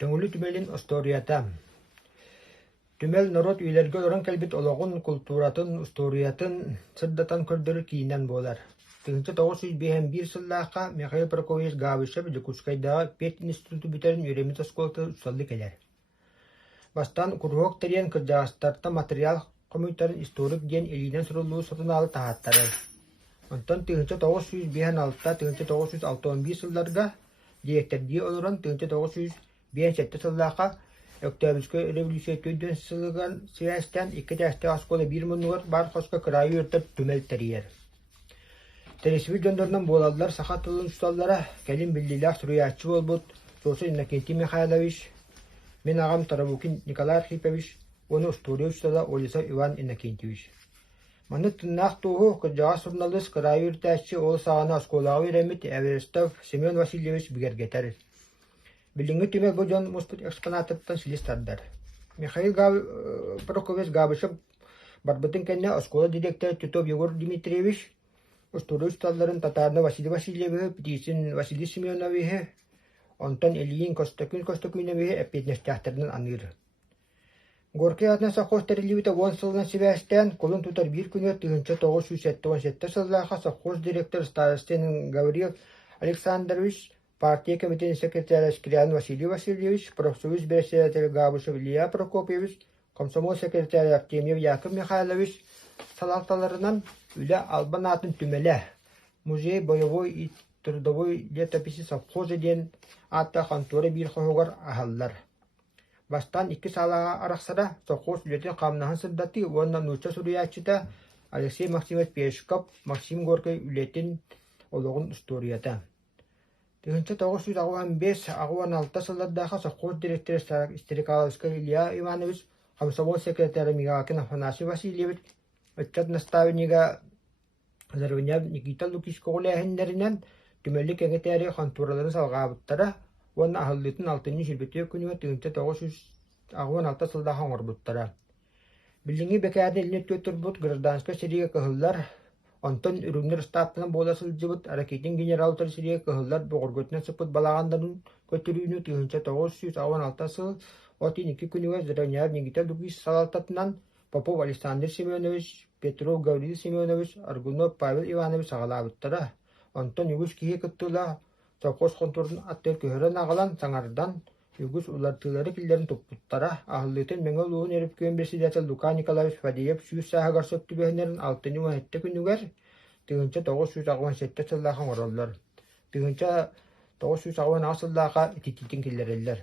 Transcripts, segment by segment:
Төңүлү түмелин осторията. Түмел народ үйлерге оран кэлбит ологун культуратын, историятын сырдатан көрдөрү кийинен болар. Тыгынчы 901 сыллааққа Михаил Прокофьевич Гавышев Декускайдағы Пет институту бүтерін үйремит осколты ұсталды келер. Бастан кургок терен кырдағыстарта материал коммуйтарын историк ден элинен сұрылуы сұрыналы тағаттары. Онтан тыгынчы 906-та тыгынчы 961 сылларга директордии олорон тыгынчы 907 сыллааққа Октябрьская революция төйден сылыган сирәстән 2 тәсті аскола 1 мыңнығыр бар қосқа кырайы өртіп түмел тәрiyер. Тересіби жөндерінен боладылар сақа тылын ұсталдара кәлін білділер сұруячы болбуд Сосы Иннокентий Михайлович, мен ағам Тарабукин Николай Архипович, оны история ұстала Олеса Иван Иннокентьевич. Маны тыннақ туғы кыржаға сұрналыс кырайы өртәші ол сағана асколағы веремет Эверестов Семен Васильевич бігергетер. Билинги түмел бу жон муспут экспонаттан силистардар. Михаил Прокофьевич Гавышев барбытын кенне оскола директор Титов Егор Дмитриевич, история ұсталдарын татарны Василий Васильевич, Птицын Василий Семенович, онтан Ильин Костокунович эппетнестяхтарынан аныр. Горкий атна сахоз терилибите 10 сылдан сибәстен колун тутар бир күнө тыгынча 977 сыллаха сахоз директор Старостин Гавриил Александрович, партия комитетінің секретары Скрян Василий Васильевич, профсоюз председатель Гавышев Илья Прокопьевич, комсомол секретары Артемьев Яков Михайлович салалталарынан үлі албан атын түмелі. Музей боевой и трудовой летописи совхозы ден атта қантуры бір қоғығыр ахаллар. Бастан 2 салаға арақсара совхоз үлетін қамнағын сырдаты, оннан ұлча сұруячыта Алексей Максимович Пешков, Максим Горкой үлетін олығын историята. Тыгынчы 965 агуан 6 сылдардағы совхоз директоры Стрекаловский Илья Иванович, комсомол секретары Мигакин Афанасий Васильевич, отчет наставнига Зарвиняв Никита Лукич Коголяхиннеринен түмелік әгетәрі қантураларын салғабыттара, оны ахыллытын 6-ні шілбетті күнігі тыгынчы 906 сылдағы оңырбыттара. Біліңі бәкәді еліне төттір бұд гражданска сериге кығылар, Онтон үрүңнер стаптынан боласыл жыбыт аракетин генерал-тар сирия кығылар бұғыргөтінен сыпыт балағандарын көтірүйіні тыгынча 916 сыл отин 2 күнігер Зырауняв Никита Лукич салалтатынан Попов Александр Семенович, Петров Гаврил Семенович, Аргунов Павел Иванович сағалабыттара. Онтон үгіс кие күттіла совхоз контурын аттер көхірін ағалан саңардан үгіс улартылары кілдерін тұппыттара. Ахыллытын мәңі ұлығын еріп күйен председатель Лука Николаевич Фадеев сүйіс сағығар сөпті бөхінерін 6-17 күнігер тыгынча 967 сыллағын оралылар. Тыгынча 960 сыллаға итититин кілдерелер.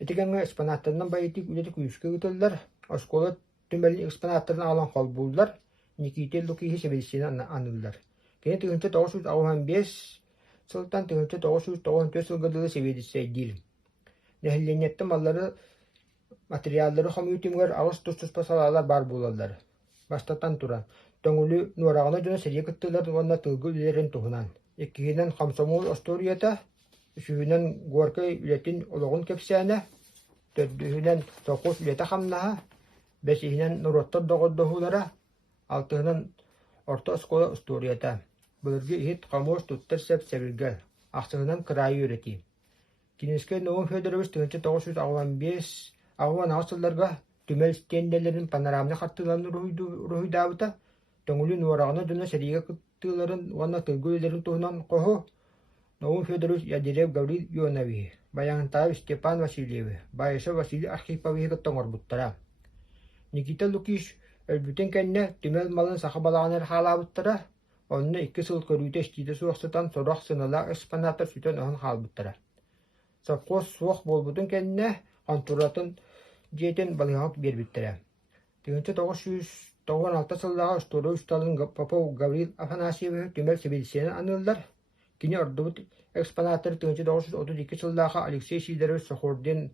Этигенге экспонаттарынан байытик үлеті күйіске күтілдер. Осколы түмелін экспонаттарын алан қол бұлдар. Никита Лукичи себелсені анылдар. Кені тыгынча 965 сылтан тыгынча 994 сылғадылы себедісі дейл. Нәхілленетті маллары материалдары қомютимгер ағыз тұстыс пасалалар бар болалар. Бастатан тұра. Төңілі нұрағына жөне сәрие күттілер онына тылғы үлерін тұғынан. Еккігінен комсомол осторията, үшігінен Горкой үлетін олығын кепсәне, төрдігінен соқос үлеті қамнаға, бәсігінен нұроттар доғырдығылара, алтығынан орта оскола осторията. Бұлырғы ихет қамош тұттар сәп сәбілгер, ақсығынан кырайы өреті. Кинеске Новым Федорович 1965 агуан асылларга түмел стенделерин панорамны хаттыларын рухидабыта, төңүлү нуарагына жона сәриге кыттыларын ванна тылгүлерин туһунан кохо Новым Федорович Ядерев Гаврил Ионович, Баянтаев Степан Васильевич, Байышев Василий Архипович тоңорбуттара. Никита Лукич өлбүтен кенне түмел малын сахабалаганар халабыттара, онны 2 сыл көрүүтэ стиде суақсытан сорак сынала экспонаттар сүтен оһун халбыттара. Совхоз суақ болбудun кенне антуратын жетін балығақ бербіттірі. Тыгынча 996 сылдағы история ұсталын Попов Гаврил Афанасьевич түмел себелсені анылдар. Кені ордубут экспонаттар тыгынча 932 сылдағы Алексей Сидорович Сохорден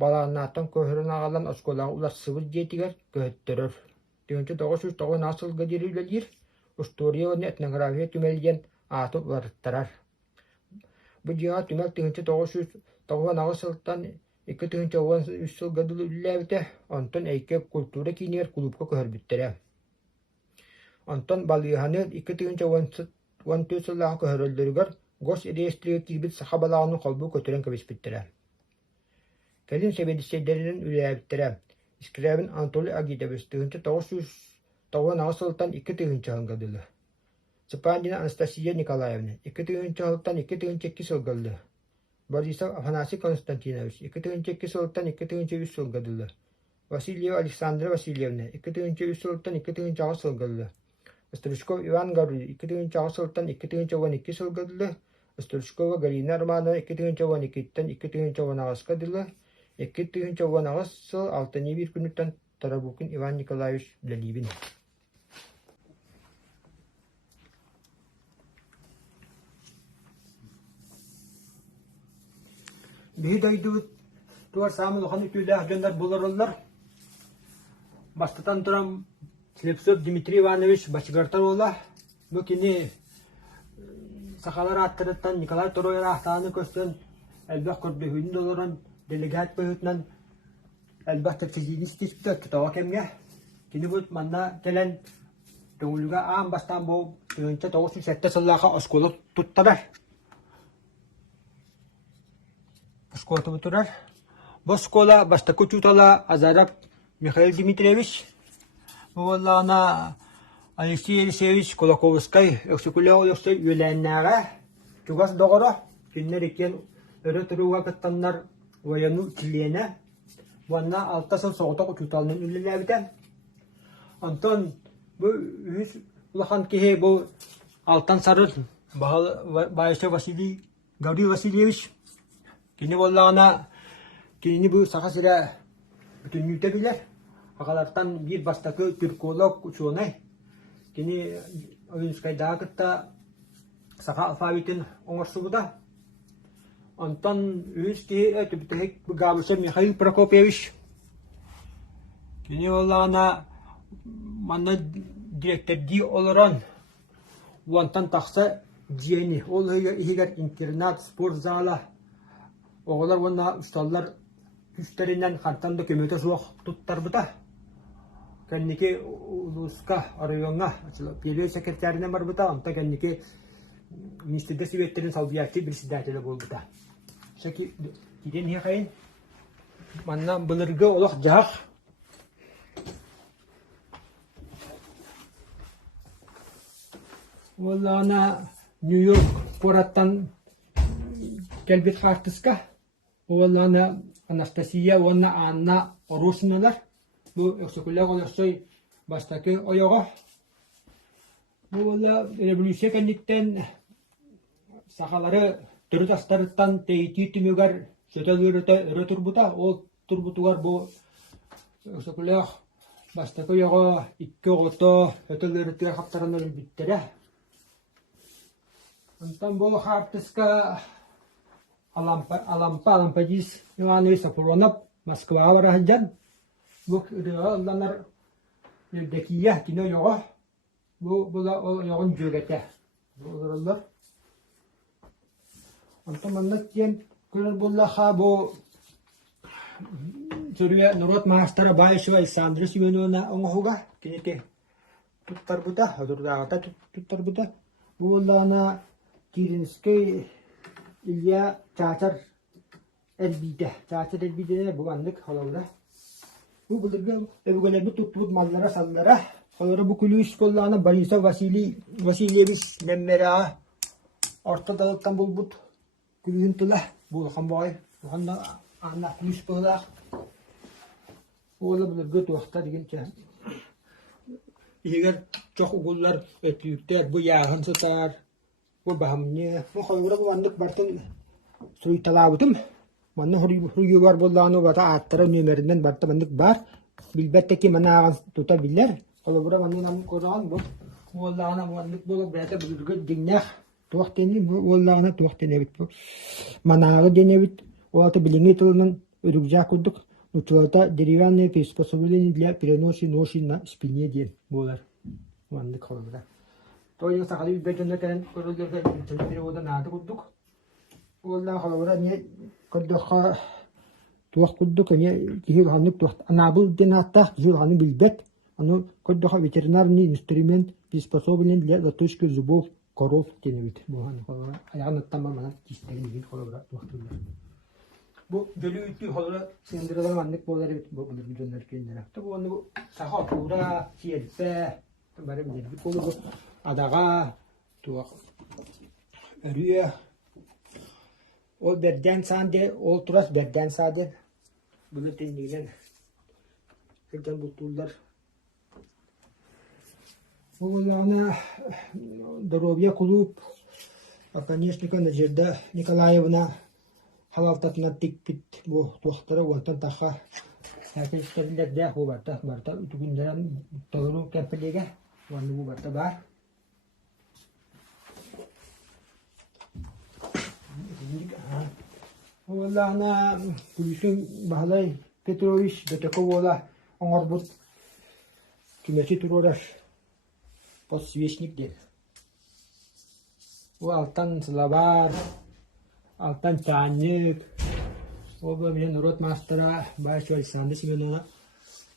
балағынаттан көхірін ағалан осколағы улар сывыр жетігер көхіттірір. Тыгынча 996 сылға дерілелер история оны этнография түмелген атын уларыттарар. Бұл жиға түмел тыгынча 990 сылтан 2-3 сылға дұлы үлләбіті, онтан әйке культура кейінер клубқа көрбіттірі. Онтан балығаны 2-3 сыллағы көрілдіргір гос реестриге кирбит саха балағының қолбу көтірен көбеспіттірі. Келин себедисейдерinin үләбиттере. Искирәбин Анатолий Агидович тыгынчы 909 ağustos'tan 2 тыгынчы hılgıdılı. Цыпандина Анастасия Николаевна 2 тыгынчы hılgıdan 2 тыгынчы 2 hılgıdılı. Борисов Афанасий Константинович 2 тыгынчы 2 hılgıdan 2 тыгынчы 3 hılgıdılı. Васильева Александра Васильевна 2 tığınca 3 hılgıdan 2 tığınca 6 hılgıdılı. Стручков Иван Гаврилович 2 tığınca 6 hılgıdan 2 tığınca 12 hılgıdılı. Стручкова Галина Романова 2 tığınca 12'den 2 tığınca 16 hılgıdılı. 2 tığınca 16 6 bir günlükten Tarabuk'un Ivan Nikolaevich Lalibin. Bir daydı tuvar samı lokanı tüylah gönder bularırlar. Бастатан турам Слепцов Дмитрий Иванович Бачгартар ола. Bu kini сахалар аттырыттан Николай II рахтаны көстен әлбәқ көрдүһүн долоран делегат бөһүтнан әлбәқ физически тава кемге кини бут манна келен төңүлүгө аан бастан бу 1907 сыллаха осколу туттарар. Осколу туттарар. Бу школа баштакы чутала Азаров Михаил Дмитриевич, Валана Алексей Алексеевич Кулаковский, Эксекулео Алексей Юляннага, Чугас Догора, Киннерикен, Ретруга Каттаннар, Ваяну Чилена, Ванна Алтасов Соток Чуталнын Үлелебите. Антон, бу үз улахан кихе бу Алтан Сарыр, Байша Василий, Гаврил Васильевич, Кини Валана, Кини бу Сахасира, bütün yütebiler. Akalardan bir bastaki Türkolog uçuğunay. Kini oyunskay dağıtta saka alfabetin onarsı bu da. Ondan üç ki tübütehek bu gabısa Mikhail Prokopyevich. Kini oğlana manna direktördi olaran ondan taksa diyeni. Oluyor ihiler internat, spor zala. Oğlar ona ustallar üstlerinden kantan da kömöte soğuk tuttar bu da. Kendiki uluska arayonga, geliyor sekreterine var bu da. Anta kendiki Ministrede Sivjetlerin salbiyatçı bir siddeteli bol bu da. Şeki giden hikayen manna bılırgı olak cahak. Vallana New York porattan gelbet kartıska. Vallana Анастасия, Онна, Анна, Орусиналар. Bu Эксекулео Алексей баштаки oyоға. Bu революция кәндіктен сақалары түрі тастарыттан тейті түмігер сөтел өрі тұрбута. Ол тұрбутуғар bu Эксекулео баштаки oyоға икки оғыто сөтел өрі қаптарын өрі біттері. Онтан бұл қартыска Алампадис Иванович Сафронов Москва вараджан. Bu rığalanlar dekiye kino yoğa. Bu da o yoğun cögete. Bu rığalar. Antamanlık diyen kırır bullaha bu Suriye Nurot Maastara Bayışıva İsandrı Simenovna oğuğa. Kineke tuttar bu da. Hazır dağıta tuttar bu da. Bu lana Kirinski İlya Çağçar Elbide. Çağçar Elbide bu anlık halavda. Bu bulurdu. Bu böyle bu tuttuğu mallara sallara. Sonra bu kulüs kollana Borisov Vasilyevich Nemmera ortadan bulbut kulüsün tula. Bu kamboy. Bu handa ana kulüs kolla. Ola bulurdu tuğta digince. Eğer çok okullar ötüyükler bu yağın satar. Bu bahamnya. Bu koyura bu anlık bartın suyu talavutum. Manna huryu var bollano bata attara nömerinden barta bandık bar. Bilbette ki mana tuta biller. Kalau bura manni nam koran bu. Bollana mandık bolu brete bulurgu dinnek. Tuğteni bu bollana tuğteni bit bu. Manağı denevit. O ata bilingi turunun örükcak kurduk. Uçuata derivanne приспособление для переноса ноши на спине ден. Болар. Mandık kolumda. Toyun sakali bir betonda kenen korulurken bir oda nadı kurduk. Vallahi halawra ne kadda tuaq kudduk ne kihil hanık tuaq anabul den hatta zul hanı bilbet anu kadda ветеринарный инструмент приспособлен для заточки зубов коров деневит. Bu hanı halawra ayağını tamamen kistegen halawra tuaq. bu gölüyütü holara sendiralar anlık boğuları bu dönler kendine. Tabi onu bu saha tuğra, siyerpe, bari bir kolu bu adağa, tuğ örüye. O berden sande, o turas berden sade. Bunu tenliğinden kırdan bultular. Bu yana Доровья клуб, конечно, Надежда Николаевна халалтатына тикпит бу туохтара уонтан таха хакештерлерде хубарта барта үтүгүндөрөн толору кемпелеге уанну бу барта бар. Валла ана Гүлсүн Бахлай Петрович Датаковола оңорбут кимечи турурар подсвечник ден. О алтан сылабар, алтан чанник, о бөмінен урот мастера Байчу Александр Семеновна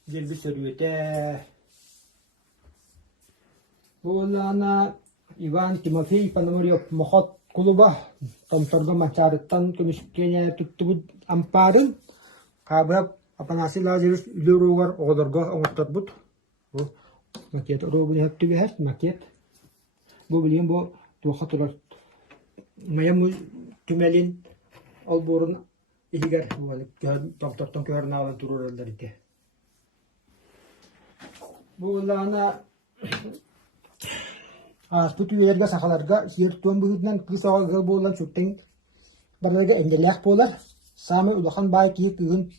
делби сөрүете. Олана Иван Тимофей Пономарев мохот клуба томторго мачарыттан көмүскене туттубут ампарын кабырап апанасы лазерус үлөрүгөр оголорго оңоттурбут. Бу макет робуны хептиге хет макет. Бу билген бу туохатылар маямы түмелин алборун игер токтортон көрүнө алып туруралар ите. Бу лана аспут үйерге сахаларга сертон бүгүнөн кысага болан чуттен барга эмделек болар. Самы улахан бай кийик күн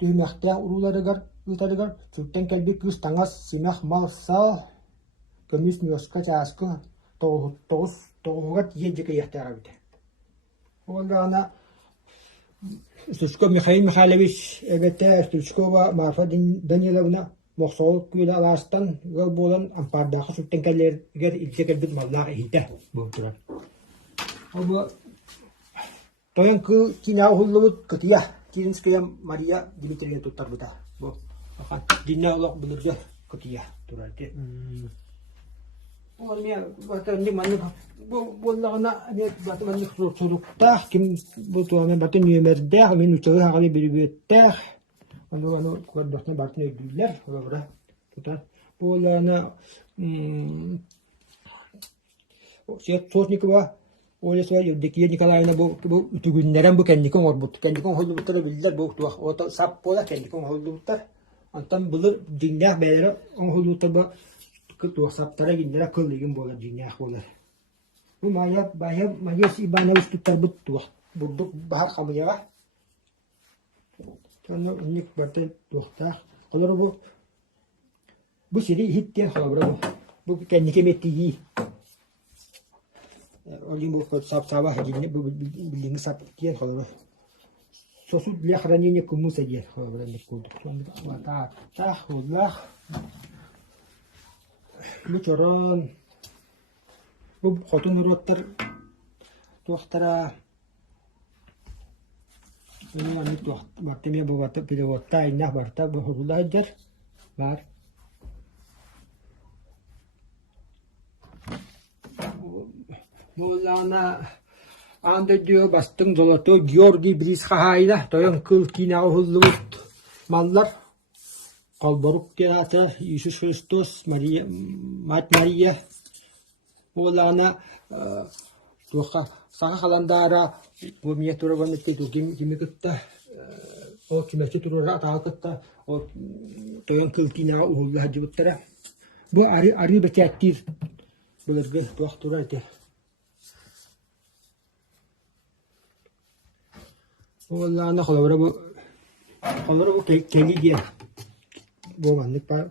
түймәктә уруларыгар үтәлегәр чуттен калби күз таңас симах малса көмүс нөскә часкы тоғугат ежеке яхтара бит. Олгана Стучко Михаил Михайлович эбете Стучкова Марфа Даниловна мохсол күлә аластан гыл болан ампардагы чуттен каллергер илтекер бит маллар ите бултыра. Оба тоян кыл киня хуллубут кытыя Киринская Мария Дмитриевна туттар бута. Бу ахан динналык булырга кытыя турарты. Ол мен батан диманы боллагына мен батан сурукта ким бу туамен батан нөмердә мен үчәгә хагы бирбеттә. Аны көрдөкне бартын өйдүләр, олора тутар. Болана Сотникова Олесва Евдокия Николаевна бу үтүгүннәрен бу кендикон орбут. Кендикон холдуптар билдер бу туак. Ота сап бола кендикон холдуптар. Антан булыр диңнәк бәйләре он холдуптар бу туак саптара гиндәр кыллыгын болар диңнәк болар. Бу мая Иванович туттар бу туак. Бу бахар хамыяга. Тоны уник бата туактар. Олар бу сири хиттен хабра бу кендике метти. Олим бу сап-саба хадине бу билдинг сап тиен халыгы. Сосуд для хранения кумуса дие халыгы не кулду. Вата тахулах. Бу чорон бу хотун роттар туахтара. Мен аны туахт бартеме бу бата переводта инна барта бу хулайдер бар. Молана андыдыо бастың золото Георгий Брисхайна тоян кыл кина хуллубут маллар Колборук театр Иисус Христос Мария Мать Мария Молана туха сага халандара бу мие турабаны тету кимикытта о кимечи турара таакытта о тоян кыл кина хуллу хаджыбыттара бу ари бетяттир булыргы туактурайте. Валла ана холора бу кели дия. Бу маннык па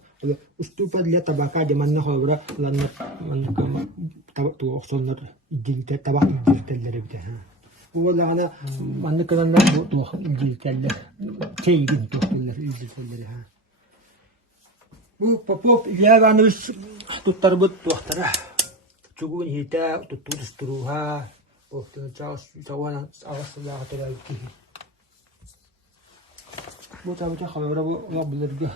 уступа для табака де манна холора ланна маннык табак ту оксоннар идилте табак идилтеллери бите. Валла ана маннык ланна бу ту идилтеллер чейгин туктуллар идилтеллери ха. Бу Попов Илья Иванович туттар бут туактара. Чугун хита туттуруха. Офтун чаус чавана авасылага турайки. Бу табыта халыра бу лабылырга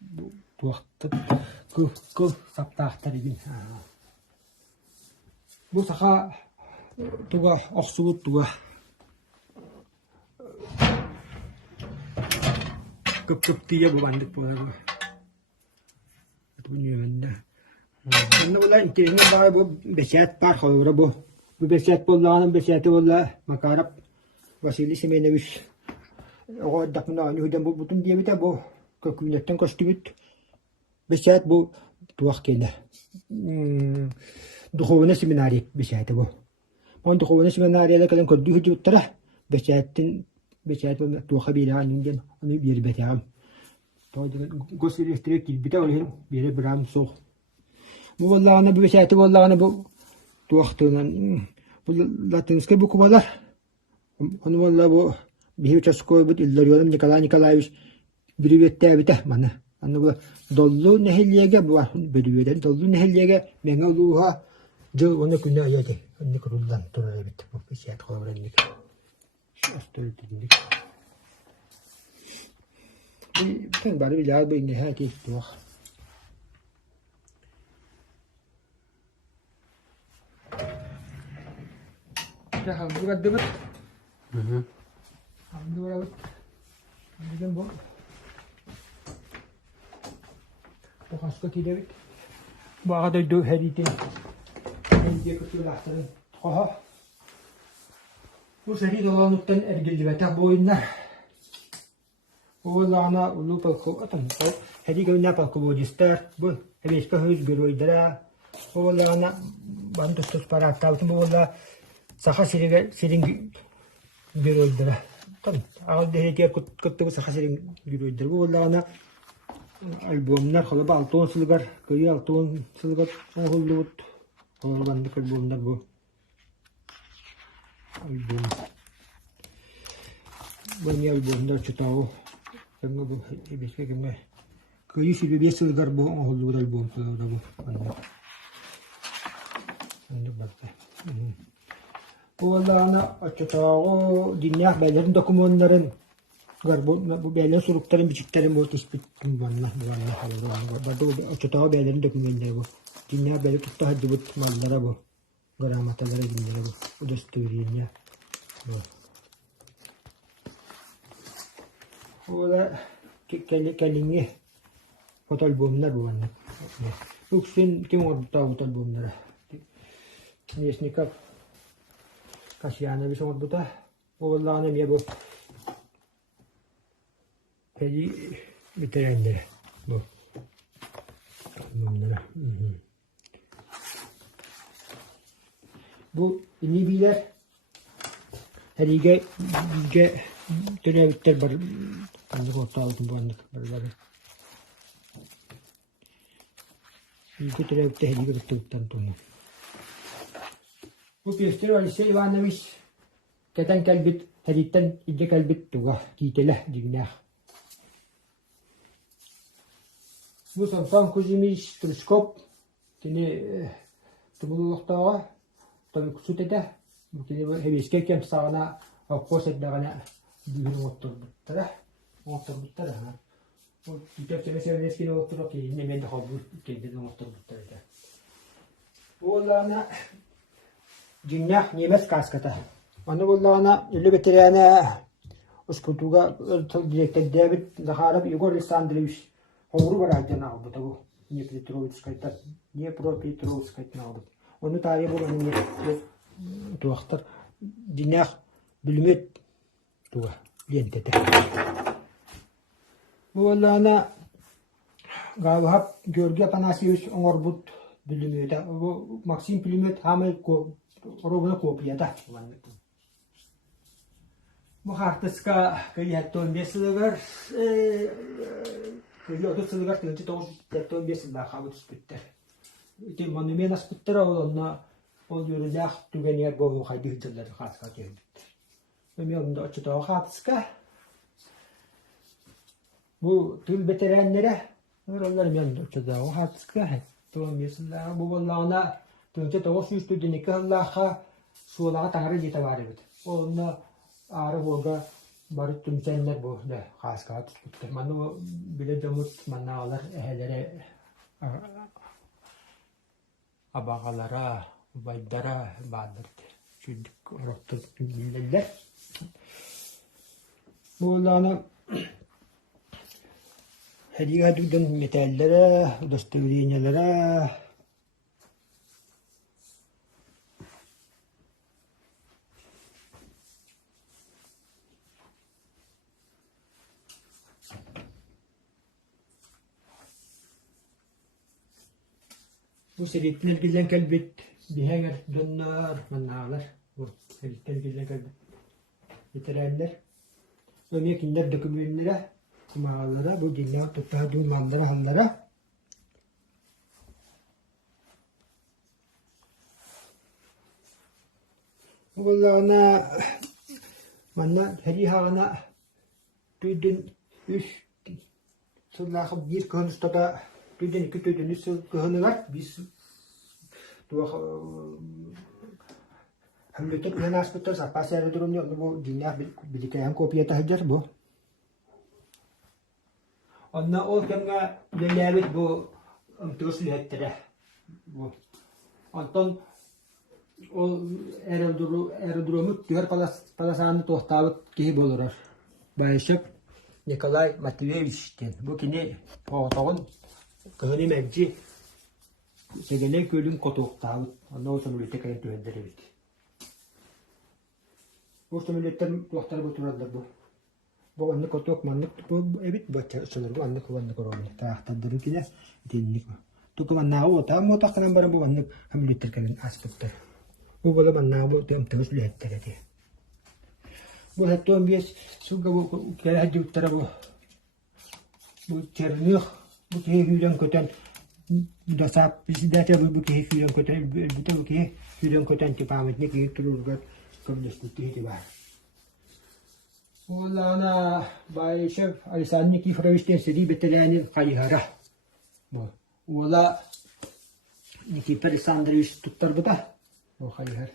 бу туакты кыл саптаактар игин. Бу саха туга оксубут туга kıp diye bu bandık bu araba. Bu niye bende? Bende ola internet var bu beşet par olur bu. Bu beşet bollağının beşeti bolla makarap Vasily Semenovich. O dakmına aynı hüden bu bütün diye bite bu kökületten koştubut. Beşet bu tuak kene. Духовный семинарий бешәте бу. Он духовный семинарийда калан көддү хүҗүттәре. Бешәт бу туха бирәгән инде аны бирбәт ягым. Тойды государство килбите олен бире брам сох. Бу валланы бу бешәте валланы бу туахтынан бу латинский буквалар. Он валла бу бихучаской бу Илларионов Николай Николаевич бирбәттә бите мана. Аны бу доллу нәһиллегә бу бирбәдән доллу нәһиллегә меңә улуга Жыл оны күнә аяды. Оны курулдан турар бит. Бу бешәт хаврынлык. Шастыр дидик. Бүтән бары биләр бу инде һәки тух. Та хәмдүрә дибет. Хәмдүрә бит. Дигән бу. Бу хаска кидәбит. Багада ду һәдитен. Diye kutulaştırın. Oha. Bu seri dolanıktan ergilibete bu oyunlar. Oğlana ulu palku atın. Hedi gönüne palku bu distar. Bu hebeşke hüz bir oydara. Oğlana bandı sus para aktartın. Bu oğla saha serin bir oydara. Tamam. Ağıl dehetiye kuttu bu saha serin bir oydara. Bu oğlana albümler kalıbı altın sılgar. Köyü altın sılgar. Oğullu Bandık albümler bu. Albüm. Bu ne albümler çıtağı. Kemge bu beşke kemge. Köyü şibi bir sılgar bu. Oğullu albüm sılgar bu. Bandık baktı. Bu Allah'ına çıtağı dinleyen beylerin dokümanların bu beylerin surukların biçiklerin bu tespit banlah. Bu çıtağı beylerin dokümanları bu. Dinleyen beyler tuttu hadi bu mallara bu. Gramatalara dinlere bu. Bu da story'in bu. Bu da kendini foto albümler bu anne. Uksun kim orada foto albümleri. Nesnikov Kasyan'a bir şey orada. Oğullarına niye bu? Peki bitirenleri bu. Albümleri. Bu nibiler herige dönemler var. Anlık ortalıkta bu anlık var. İlk dönemde herige tuttuktan sonra. Bu Pyotr Alexey Ivanovich keten kalbit heritten ilde kalbit tuğa kitele digna. Bu Samson Kuzimich teleskop tini tumuluqtağa tabii kusutete bu tini hebeske kem sağına qosedagana bir motor bittara ha. O kitap temesel ki motor ki ne men habu kende motor bittara. Oğlana Jinnah Nemes kaskata. Onu bollağına ölü betirene uskutuga direkte David Zaharov Igor Alexandrovich Hoğru var aydan aldı da bu. Niye Petrovskay'ta niye Petrovskay'ta aldı. Onu tarihi bulanın tuğaktır. Jinnah bilmet tuğa lentete. Bu bollağına Gavhab Georgi Afanasievich Onorbut bilmiyor. Bu Maxim Pulimet hamay Robuna kopyada. Bu hartaska kıyatton besiligar kıyatton siligar tınçı toğuz kıyatton besiligar kabut spitter. İti monumen aspitter olanna ol yürüyecek tügeniyer boğu kaydı hıcırları hartaska kıyatton. Ömürümde açı toğu hartaska. Bu tül veteranlere onların yanında açı toğu hartaska. Tuğum besiligar bu bollağına Tönce toğuz yüzlü dinike Allah'a suğulağa tanrı yete var evet. Onu ağrı olga barut tümsenler bu da xaska tuttu. Manu bile damut manalar ehelere abağalara baydara bağdırdı. Çünkü orta bilirler. Bu Allah'ına Hediye duyduğun metallere, udostabiliğinlere. Bu serikler gelen kalbit bihenger dönler mannalar. Bu serikler gelen kalbit bitirenler. Ömekinler dokümanlara, kumalara, bu dinle tuttağı durmanlara hallara. Vallahi manna herihana tüydün üç sırlakı bir konustada tüydün iki tüydün üç kıhını var. Biz hamletek ulan aspetler sapası yarı durumda bu dinle birlikte kopya tahadır bu. Ondan ol kemge gelebet bu terus lihattere bu. Ondan o aerodromu tüher palasanı tohtabıt kihi bolurar. Bayışıp Nikolay Matveyevich'ten bu kini poğutağın kıhını mevci segene kölün kotoğtabıt. Ondan o samülete kayıt tühenderebit. Bu samületten tohtar bu turallar bu. Bu anlık otok manlık bu evet baca usulur bu anlık oronu. Tahtadırı kine dinlik bu. Tukuman nahu tam otak kanan barang bu anlık hamletter kanan aspekter. Bu bala manna bu tem terus lihattere diye. Bu hatta bir suga bu kere hadi uttara bu çernih bu kehiyden köten da sap bisidete bu kehiyden köten bu kehiyden köten tipametne ki tururgar komünistlik diye var. Olana bayşev alisanni ki fravistin sedi betelani kayhara. Bu ola Nikita Alexandrovich tuttar bu da o kayhara.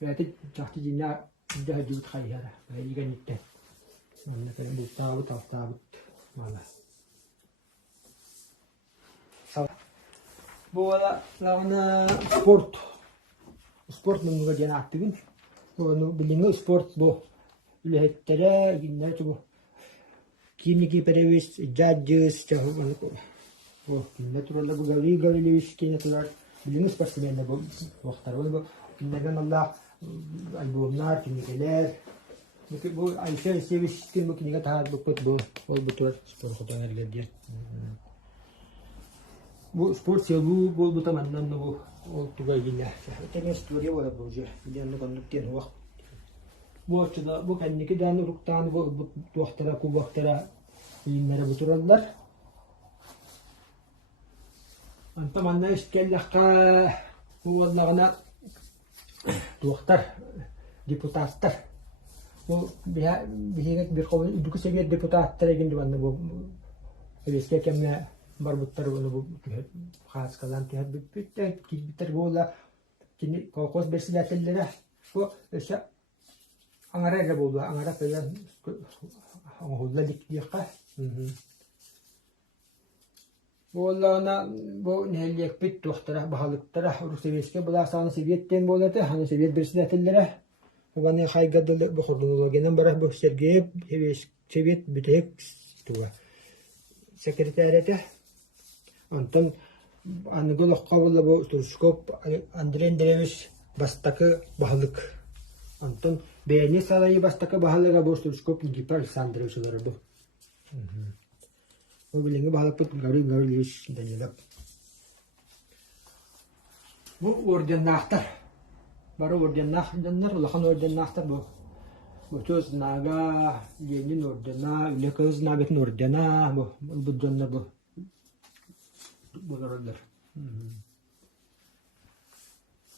Berarti cahti jinna udah hajut kayhara. Bayi kan itte. Mana kan bu tahu malah. Bu ola lana sport menunggu dia aktifin. Bu bilingu sport bu. Lihattere ginna bu. Kini ki perevis judges cahu bu. Ginna turalla bu gavi levis kini turar. Bilingu sportsmen bu. Vaktar bu. Ginna kan Allah albumlar kini keler. Bu Ayşe seviş kini bu kini kata bu ol betul spor kota erler dia. Bu spor sebu bu teman bu ol tuga ginna. Teknik studio wala bu je. Dia nu kan nuktian wak. Bu açıda bu kendiki dan uruktan bu vaktara yinlere buturallar. Anta manna iskellaka bu vallagına doktor deputatlar. Bu bir kavun iduku seviye deputatlar egin divanna bu eski kemne barbuttar bu khas kalan tihad bitte kibitter bola kini kokos bersilatellere bu eşya angara boldu angara falan holladik diye. Bollana bu nehellek bit doktora bahalıktara Rus seviyesine bularsan seviyetten boladı hani seviyet bersilatellere bu ne haygadı bu kronolojiden bara bu Sergey seviyet bitek tuva sekreteriyete Anton Angolok kabul bu Turskop Andrei Andreevich bastakı bahalık Anton beğeni salayı bastaka bahalıga bu Turskop Nikita Alexandrovich vardı. Bu bilingi bahalık put garu liş denilip. Bu orden nahtar. Bara orden nahtar lahan orden nahtar bu. Bu söz naga Lenin ordena, ülkemiz nabetin ordena bu dönler bu. Bunlar.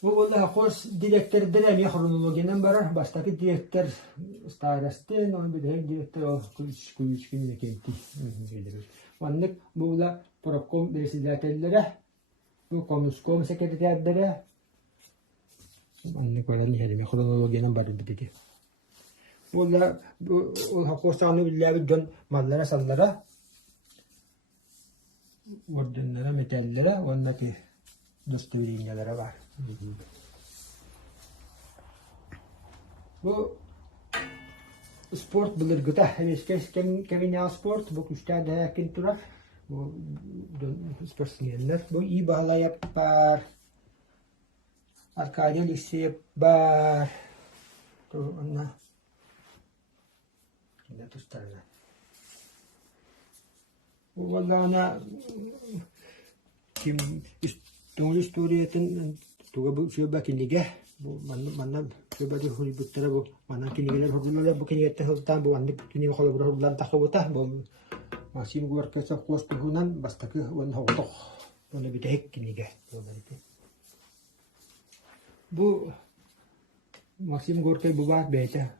Bu valla hoş direktör denen ya kronolojiden bara bastaki direktör starastin onu bir de direktör o kuliş kimi kenti. Vanlık bu valla prokom bersilatellere bu komiskom sekreterlere vanlık varan yerime kronolojiden bara bitedi. Valla bu hakosanı billahi dön mallara sallara ordenlere metallere ondaki dostoyevlere var. Bu спорт былыргыта эмескес кеминя спорт бу күстәдә кин турар бу спортсменнер бу и балаяп бар Аркадий Алексеев бар она не тустарна бу валана ким историятын туга бу сөбә киниге бу манна сөбә ди хури буттара бу манна кинигелер хурдулар бу киниятта хылтан бу андык киниге холобур хурдулар тахыбыта бу Максим Горкаса хостугунан бастакы он хоготох оны битек киниге бу Максим Горкай бу бар бете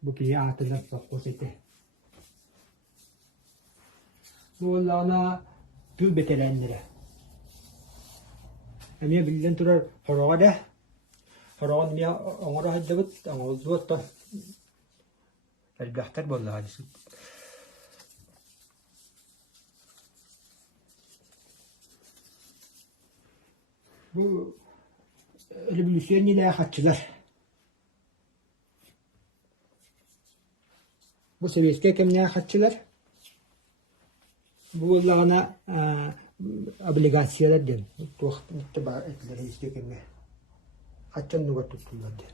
бу кия атына соккосете бу лана ту бетелендере Эмне билден турар хорога мия оңора хаддабыт оңолдубут та элбахтар болла хадис бу революционныйлар хатчылар бу советский кемне хатчылар бу лагана облигациялар ден туакта бар этлер истекеме хатчан нуга туттулар ден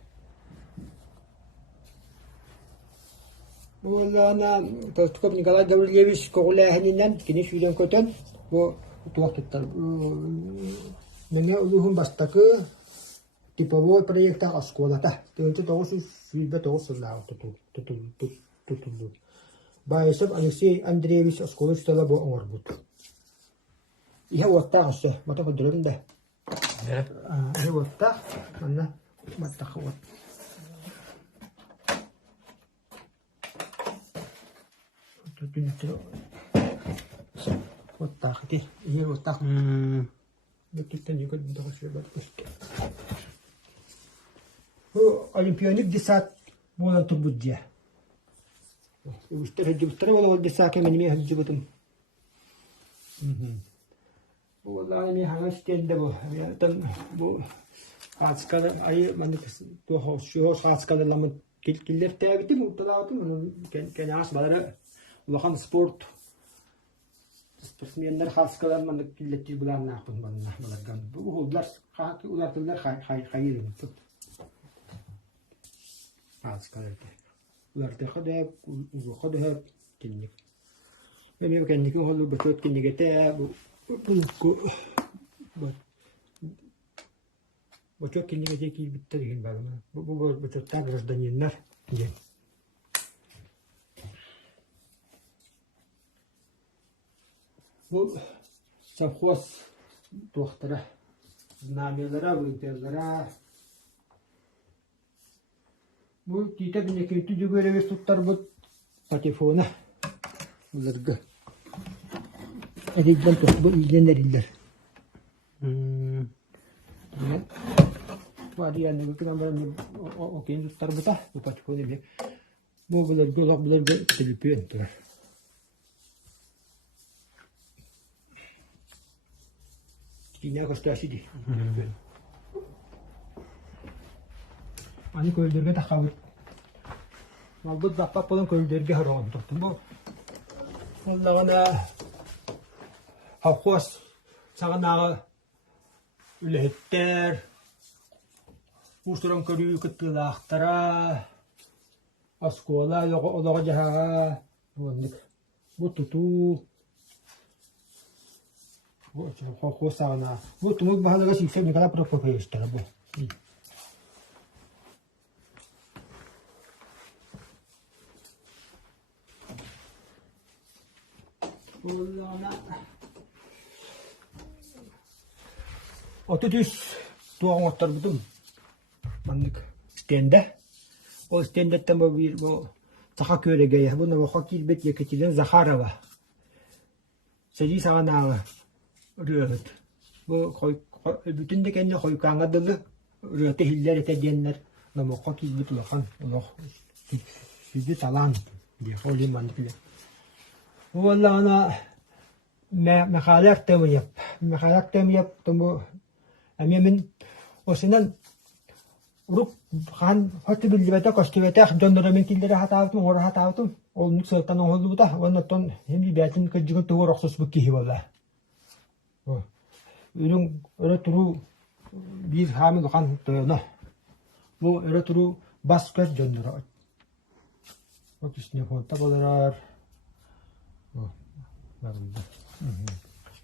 бу лагана Толстоков Николай Гаврилевич Коголяхининен кини шүйден көтөн бу туактар Менге улухун бастакы типовой проекта асколата. Төнчө 909 тутулду. Байсов Алексей Андреевич Осколович тала бу оңорбут. Ihe вакта асы, мата көдөрөм да. Ihe вакта, манна мата хават. Вот так, ihe вакта. Никита не говорит, да, что это пусто. Олимпионик десят было турбудья. Устроил десят, а мне хаджибутом. Вот они ханастен да бо. Я там бо хацкал ай мандик то хош хацкал ламат киллер табити муталаатым кен ас балара улахан спорт спортсменler хаскалар мандик киллеттир буларны ахпын манна баларган бу улар хак улартылар хайырын тут хаскалар улар тахада ухада кинник мен кенник холу бөтөт киннигете бөтөт киннигете ки биттер ген барма бу бөтөттар гражданиннар ген бу совхоз тохтара знамелара вылтелара бу тите бинекети жүгөрөбү туттар бу патефона буларга эдиген бу иленерилер варияны кыгамбар окен туттар бута бу патефона бу буларга телепен тура Киня костасиди. Ани көйдөргө такабыт. Малбыт заппап болон көйдөргө хорогон токтун. Бу оллагана хавхос саганагы үлеттер усуран көрүү кыттылаактара аскола олого жаага бу туту хавхос сагана бу тумук баалага сиксеп никала пропагандистер бу Отутус туаңоттар бутум. Мандык стенде. Ол стендеттен бу таха көрөгө я. Буну Хакилбек Екатерина Захарова. Седи сагана рөт. Бу бүтүн дегенде койкаңга дылы рөтө хиллер этеденнер. Но Хакилбек лахан. Аллах сиди талан. Ди холи мандык. Валла ана махалак темиеп тому амемин осынан Урuk хан хоту билбете костюбете дондорамен киллере хатаавтым ора хатаавтым олнук сылтан оңолдубута оннотон хеми бятин кыжыгын тугу роксус бу кихи болла. Үрүн өрө туру бир хамил хан тоно. Бу өрө туру баскер дондора. Вот исне фонта боларар. Барында.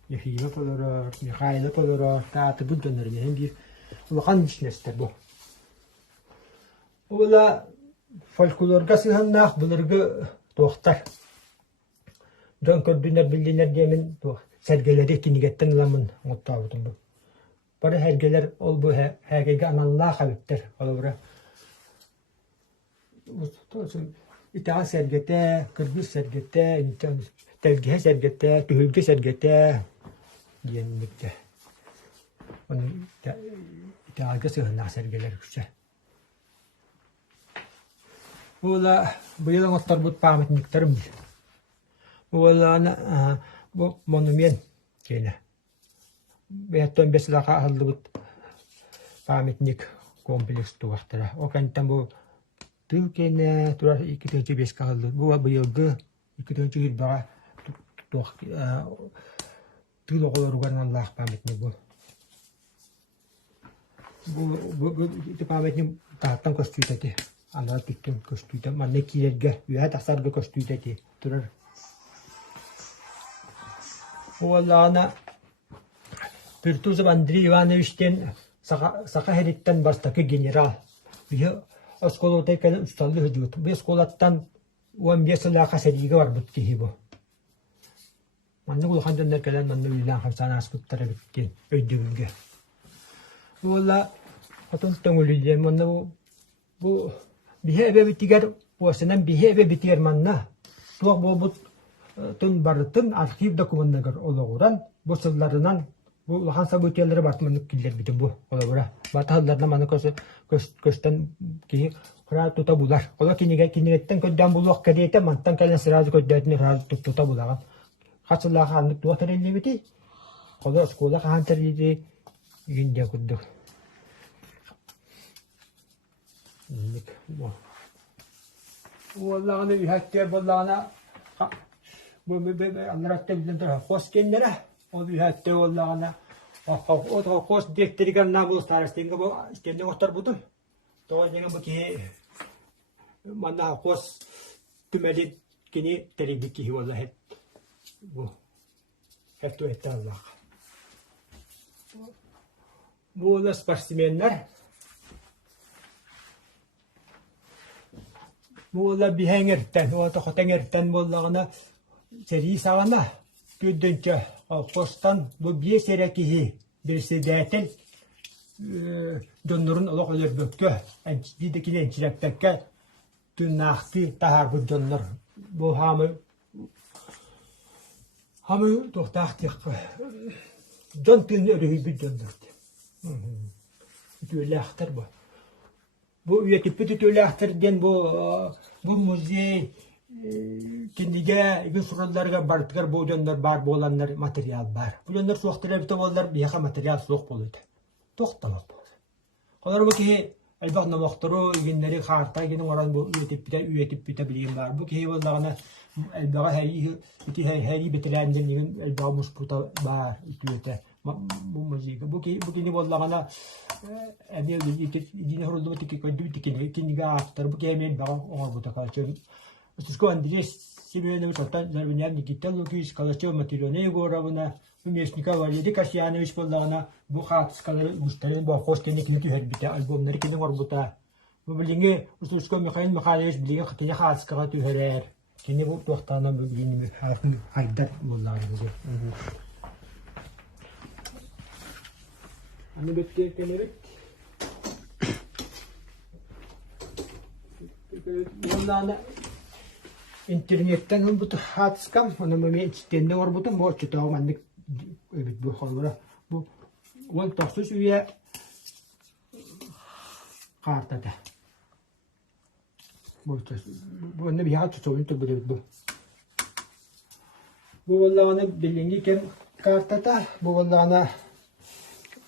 Яхига боларар, Михаила боларар, тааты бу дондормен бир улахан ишнестер бу. Ола фольклорга сыһаннаах буларга туохтар. Дон көрдүнер билдинер демен туох сәргелери кинигеттен ламын оттаабытым бу. Бары хәргелер ол бу хәгеге аналлаах абиттер олора. Итаға сәргете, кыргыз сәргете, тәлгеһе сәргете, түһүлге сәргете диенникте. Он итаға сыһаннаах сәргелер күсә. Ола быйыл оттар бут памятниктарым. Ола бу монумент кене. Беттон беслака алды бут памятник комплекс туактара. Окантан бу тыл кене турар 2-5 калды. Бу быйылгы 2-4 бага туак тыл оголоруган Аллах памятник бу. Бу памятник тахтан костюйтати. Ана түттен көстүйді. Манне киерге, үйә тақсарғы көстүйді де тұрыр. Олағына Пиртузов Андрей Ивановичтен сақа хереттен бастақы генерал. Үйі осколотай кәлі ұсталды хүдігіт. Бұл осколаттан 15 лақа сәдейге бар бұт кейі бұл. Манны құлқан жөнлер кәлін манны үйлен қамсаны аспыттары біткен өйдігінге. Ола қатылттың өлілден манны бұл bihe eve bitiger osanan bihe eve bitiger manna tuaq bobut tun barıtın arşiv dokumannagar ologuran bu sıllarından bu lahansa bötelleri bartmanık killer bitim bu olagura batahallarına manı kösten ki kura tuta bular ola kinigetten ködden buluq kadete mantan kalen sıracı köddetini razı tuta bulagan kaçılağı anlık tuatar elle biti ola oskola kahantar yedi günde kudduk. Vallahi ne hatta vallahi bu anlattı bildiğinde hoş kendine o bir hatta vallahi o hoş dekterigen namus tarastınga bu kendine otur budum. Doğru bu ki manna hoş tümeli kini teribiki vallahi bu hatta hatta Allah. Bu da sportsmenler Mulla bihengerten, o toxotengerten mullağına seri sağına güddünce kostan bu bir serekihi birisi dätil döndürün olaq ölür bökkö didekine ençirektekke tünnaqti tahar bu döndür bu hamı toxtaqtiq dön tünni örühü bir döndürdü. Öyle axtar bu. Bu üyetip tütüleğtirden bu muzey kendiga sorularga bartıgar bu döndür bar bolanlar materyal bar. Bu döndür soğuktılar bite bollar biyaqa materyal soğuk boluydu. Toxtamaz boldu. Olar bu ki elbaq namoqturu günleri xarta ginin oran bu üyetip bite bileyim var. Bu ki bollarına elbağa heri bitilerden ginin elbağa musputa bar ütüyete. Bu muzeyga. Bu ki ne bollarına Emel yine horuldu tiki koydu tiki kiniga after bu kemen baga o bu takalçı. Usko Andres Semyonovich atan zarvanyam digitalogis kalaçı materyale goravına Umesnika var yedi Kasyanovich bollarına bu xat skaları müşterinin bu hosteni kiliti herbite albümleri kinin var buta. Bu bilinge Usko Mikhail Mikhailovich bilinge xatya xat skaları tüherer. Kini bu toxtana bu yeni harfin haydar bollarına. Hani beklerken evet. Vallahi internetten bu hatskam onu moment istende var bu mu çıtağı mandık evet bu halora bu ol taxsus üye kartada. Bu ne bir hat tutuyor bu. Bu vallahi bilingi kem kartada bu vallahi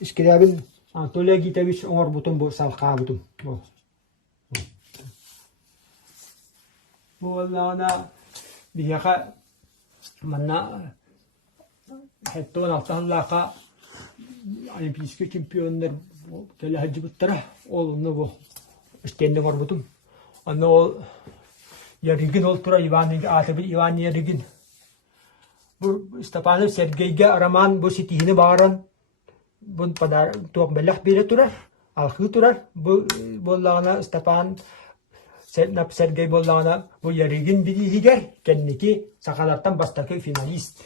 İskilabın Anatolia Gitevich oңор бутун бу салка бутун. Бу лана бияка манна хеттон алтанлака олимпийский чемпиондар теле хаҗибуттара ол бу истенде бар бутун. Аны ол яригин ол тура Иван Иван яригин. Бу Степанов Сергейге Роман бу ситихини баран бун падар туак белах бире турар алхы турар бу боллагана Степан Сергей боллагана бу яригин бидигер кенники сакалаттан бастакы финалист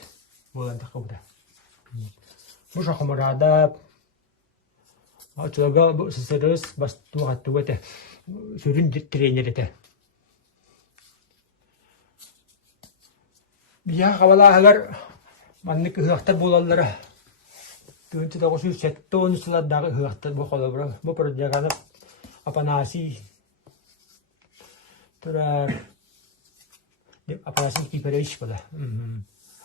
боланда кабда бу шахмарада ачылга бу сесерес бастугатты өте сүрүн тренер ете бия хавалаалар маннык ыактар болаллары төнчө да гошу сеттон сыладагы ыактар бу холобро бу проектаганы Апанаси турар Апанаси кипереш бола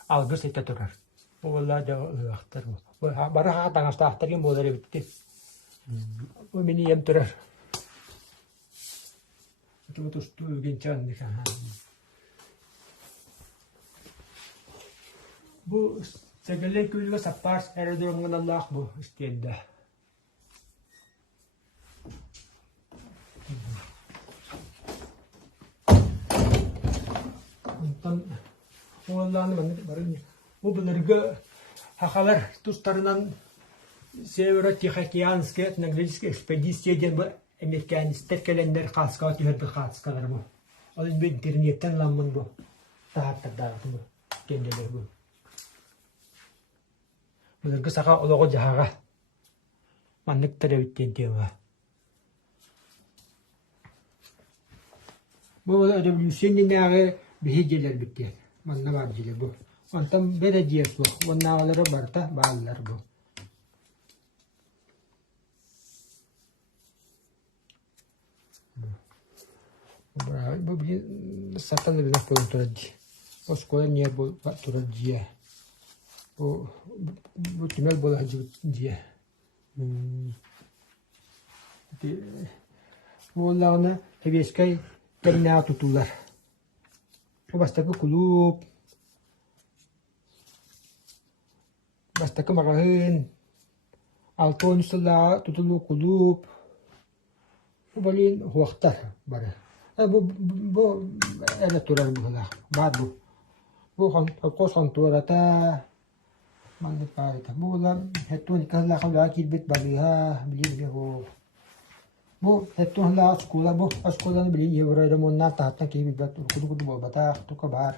алгы сетте турар болла да ыактар бу бара хатаңаста актарген болар битти бу мени ем турар тутусту генчан дика bu segala külüge sapar aerodromun Allah bu istedi. Ondan oğlanı barın bu bilirge hakalar tustlarından Северо-Тихоокеанский этнографический экспедиция ден bu Amerikanistler gelenler kalska tüher bir kalskalar bu. Onun bir internetten lamın bu. Tahattırda bu. Kendileri bu. Bunlar saka ologo jahaga manlık terevitten diyor. Bu revolüsyonin nâge bihiceler bitti. Manna varcılar bu. Ondan belediyes bu. Onnaları barta bağlılar bu. Bu bir satan bir nakol turacı. O skola niye bu turacıya? Bu tümel bola diye. Bu onlarına heveskay terina tutular. Bu bastaki kulüp. Bastaki magahın. Altın sıla tutulu kulüp. Bu balin huaktar bara. Bu elektoral bu hala. Bad bu. Bu kosan tuarata. Mandık parita. Bu da hetton kalla kavla kilbet baliha bilin bu hetton la skola bu skolanı bilin yevra monna tahta kilbet bat kudu bata to kabar.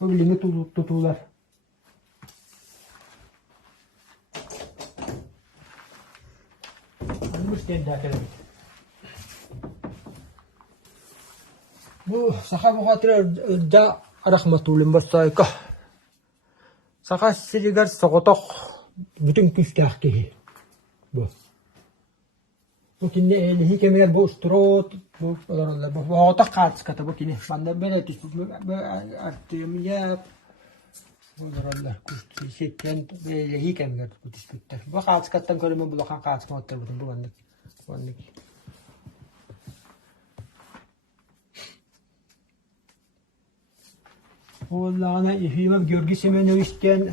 Bu bilin tutular. Bu stenda kelim. Bu sahabu hatır da rahmatullah bastayka. Saka sirigar sokotok bütün küftah ki bu. Bu kine elihi kemer bu strot bu olanlar bu otak kats kata bu kine banda böyle tis bu artemiya bu olanlar kustu şekken elihi kemer bu tis bitter. Bu kats kattan körüme bu lakan kats motor bu bandık. Oğlan'a İhrim'e Georgi Semenovich'ten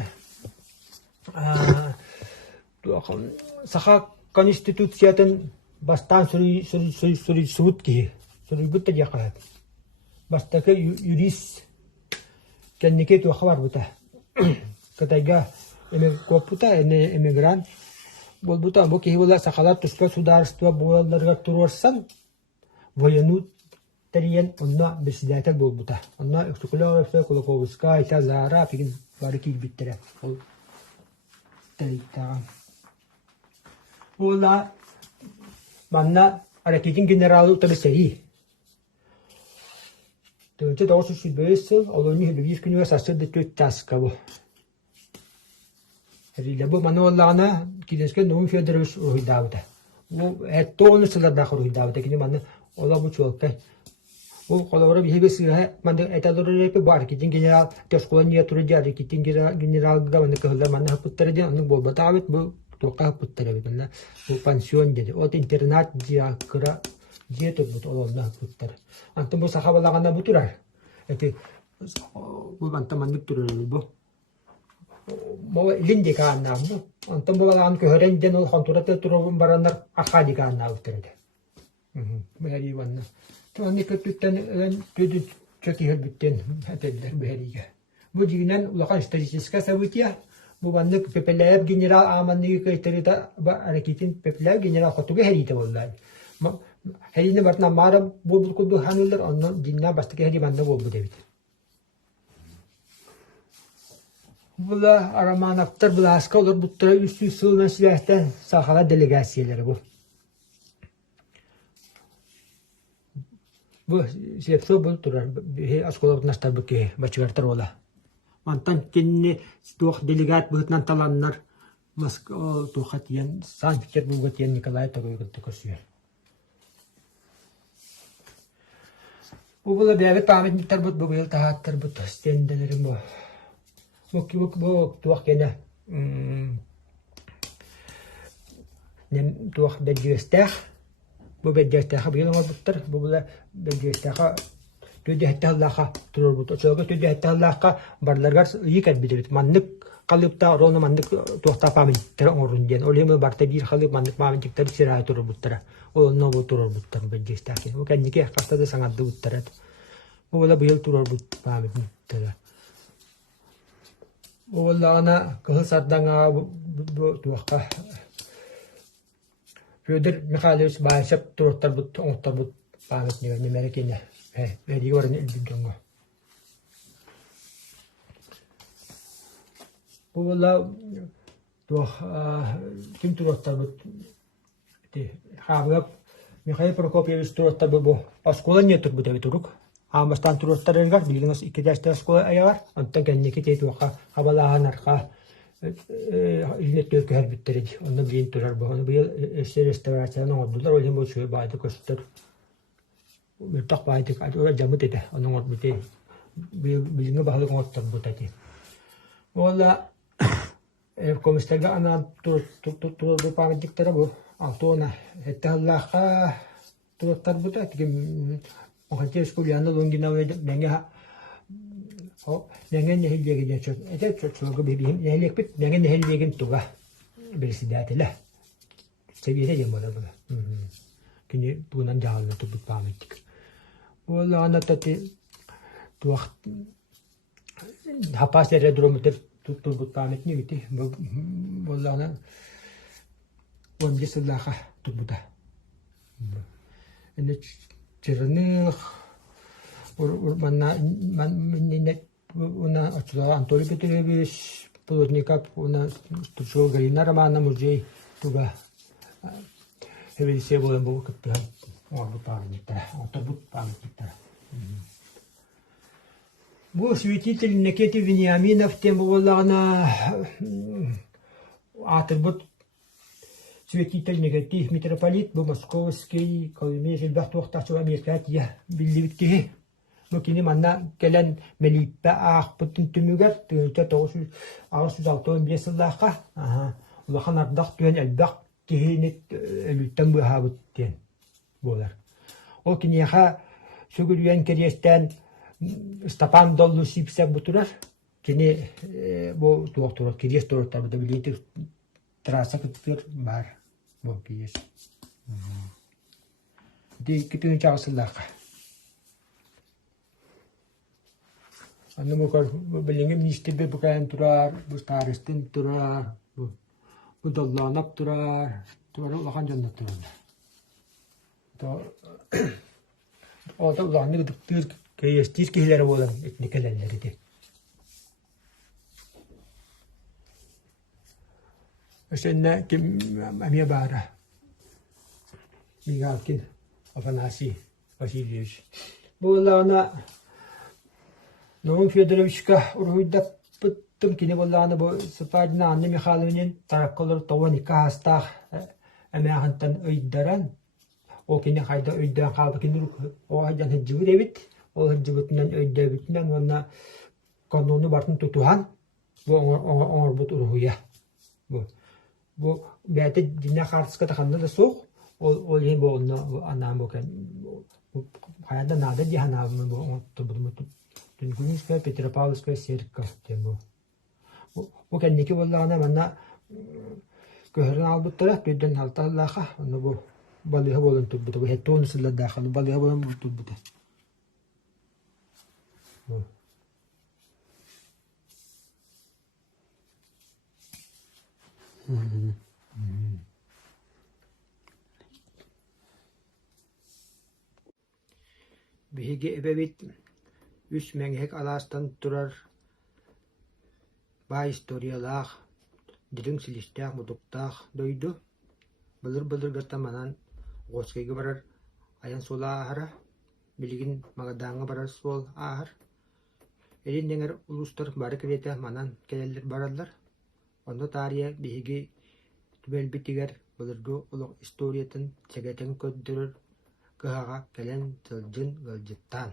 Saha konstitutsiyatın bastan sürü suut ki sürü bitti yakaladı. Bastaki юрист kendine tu haber buta. Kataga koputa emigran bol buta bu ki bola sakalar tuska sudarstva bollarga turursan voyanut Teriyen onna besidatel bol buta. Onna eksukular fe Kolokovska ita zara pigin bariki bittere. Ol terita. Ola manna hareketin generalı tabi sehi. Tönce doğrusu şu böylesi oloni bir günü sasır da tüt taska bu. Heriyle bu manna olana kideske nomu federmiş ruhidavda. Bu etto onu sıla dakır ruhidavda. Kini manna ola bu çolkay. Ол колора бихеге сыга манда эталоры бар китин генерал төсколония турыжары китин генерал гаманы кылдар манда хапуттары ден оның болбата абит бу тока хапуттары бит мында бу пансион деди от интернат дия кыра дие турбут олонна хапуттар антын бу саха балаганда бу турар эти бу банта мандык турар бу мова линди канна бу антын бу балаган көрен ден ол хонтурата турубун барандар ахади канна утерде бери ванна Tuonne köttyttän tytyt tjökihölbytten häteller beheriga. Mujinen ulakan statistiska savutia. Muvannek pepeläb general amanni kaytarita ba arakitin pepeläb general khotuge herita bollay. Herine bartna mara bobul kudu hanuller onnon dinna bastake heri banda bobu debit. Bula araman aktar bula aska olur buttra üstü sığınan silahtan sahala delegasiyaları bu. Bu siapso bu turar he askola nastar bu ke bachgartar ola mantan kinni tuh delegat butnan talannar mask tu khatiyan Sankt Peterburg yan Nikolay Tagoygut kosuyor. Bu bula davet pamit tarbut bu bel tahat tarbut stendelerim bu. Bu tuh kena nem tuh bedgestah bu bedgestah bu yolun buttar bu bula bedgestah tüde hattallaha turur but çoga tüde hattallaha barlargar yikat bidirit mandık kalıpta ronu mandık tuhta pamit ter orun den olema barta bir kalıp mandık pamit ter sira turur buttar o no bu turur buttar bedgestah bu kendike kastada sangat buttar bu bula bu yol turur but pamit ter bu bula ana kılsardanga bu tuhka Fyodor Mikhailovich Bayshev turuttar but ongtar but pamit ne merekine he veri gorun ilgingo bu la tuh kim turuttar but te havgap Mikhail Prokopyevich turuttar bu askola ne tur but turuk amastan turuttar elgar bilginiz 2 yaşta askola ayagar ondan kendiki te tuha habalahan arka ilnet her bitleri onu birin turar bu onu bir restorasyonu oldular o yüzden bu şöyle baydı koştur bir tak baydı o camı dedi onun ort bitti bilgine bağlı ortam bu dedi valla komiserga ana tur bu pamedikleri bu altona hatta Allah'a turtar bu da ki muhtemelen skulyanı longina ve nenge Nengen nehilliye geçiyor. Çok bebeğim nehillik bit. Nengen nehilliye tuga birisi dağıtıyla. Seviyede yapmalı bunu. Kini bundan cahilde tubuk pamiktik. Valla anlatati tuak hapas yere durumu tubuk pamik ni gitti. Valla ana onca sallaha tubuda. Ne çırnık man una açılan Anatoly Petrovich Plotnikov una Turço Galina Romana muzey tuga hevesi bolan bu kapta ordu pamita otobut pamita bu святитель Никита Вениаминов тем боллагына атырбут святитель негатив митрополит bu Moskovский Колымежил бахтуахтачу Америкатия билибитки bu kini manna gelen melippa ah putun tümüger tüte 965 yıllığa ulahan ardak tüyen elbaq kihinit lütten bu habut diyen bolar. O kini ha sugülüyen keriyesten Stepan Dollu sipse buturar kini bu doktor keriyes torta bu da biliyeti trasa kıtır var bu kiyes. Di kitun çağsıllağa Anu bukan belengem nisti be bukan turar, bu staristin turar, bu dollanak turar, turar lakan jannat turar. To, o da ulan ne dur kayestis kihiler bolan etnikeler idi. Aslında kim amiya bara, migakin, Afanasi Vasilyevich. Bu ulana Norum Fyodorovichka uruyda pıttım kini bollağını bu sıfadına anne Mikhailov'un tarakkolur tovanika hastah emeğantan öydaran Ол кини хайда өйдөн калды кини о хайдан хыджыбы дебит. Ол хыджыбытынан өйдөбүтүнөн онна кануну бартын тутухан. Бу оңор бут уруя. Бу бәте динә хартыска таханда да соқ. Ол ен бу онна анам бу кен. Хайда нада диханабы бу турбуду. Тункунская, Петропавловская серка тем бу. Бу кенники боллагана манна көһөрөн албыттара төдөн халталлаха ону бу балыга болон турбута. Бу хеттон сылла даханы балыга болон турбута. Биһиги эбебит үс мэҥиһик алаастан турар баа историялаах дилиң силистээх мутуктаах дойду былыр-былыргата манан оҕоскайга барар аян суола аахара билигин магадааңҥа барар суол аахар элин нэҥэр улустар бары кириэтэ манан келэллэр бараллар онно таарыйа биһиги түбэлбитигэр былыргы олох историятын сэгэтэн көддөрөр кыһаҕа кэлэн сылдьын ыалдьыттаан